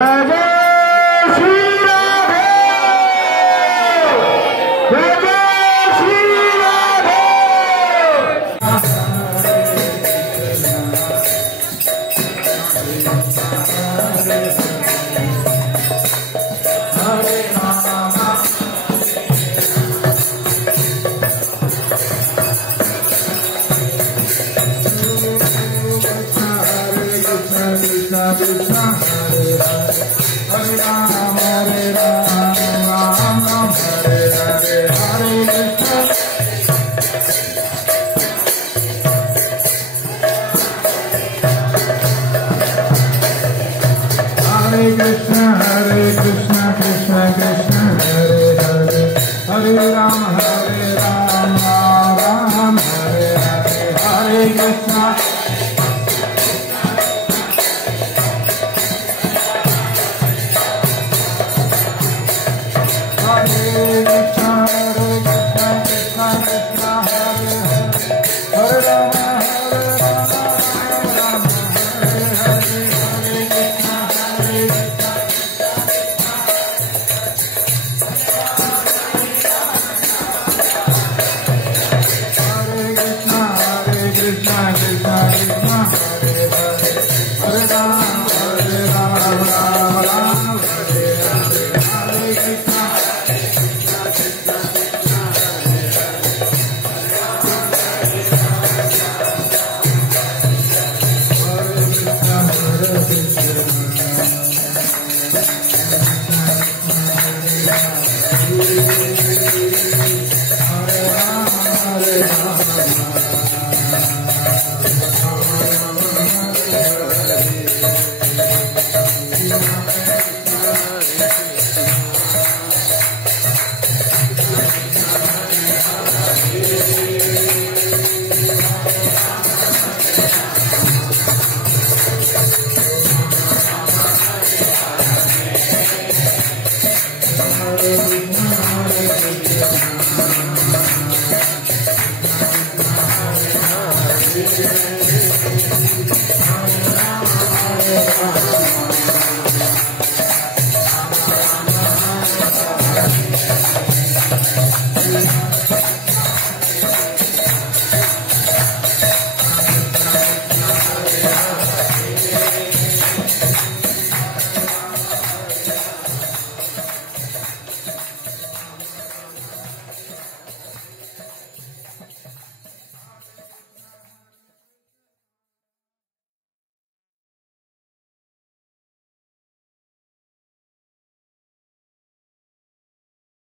Radhe Shri Radhe Radhe Shri Radhe Hare Ram Krishna Krishna Hare Ram Ram Ram Hare Hare Hare Krishna Krishna Krishna Krishna Hare Hare Hare Ram Ram Hare Hare Hare Krishna Hare Ram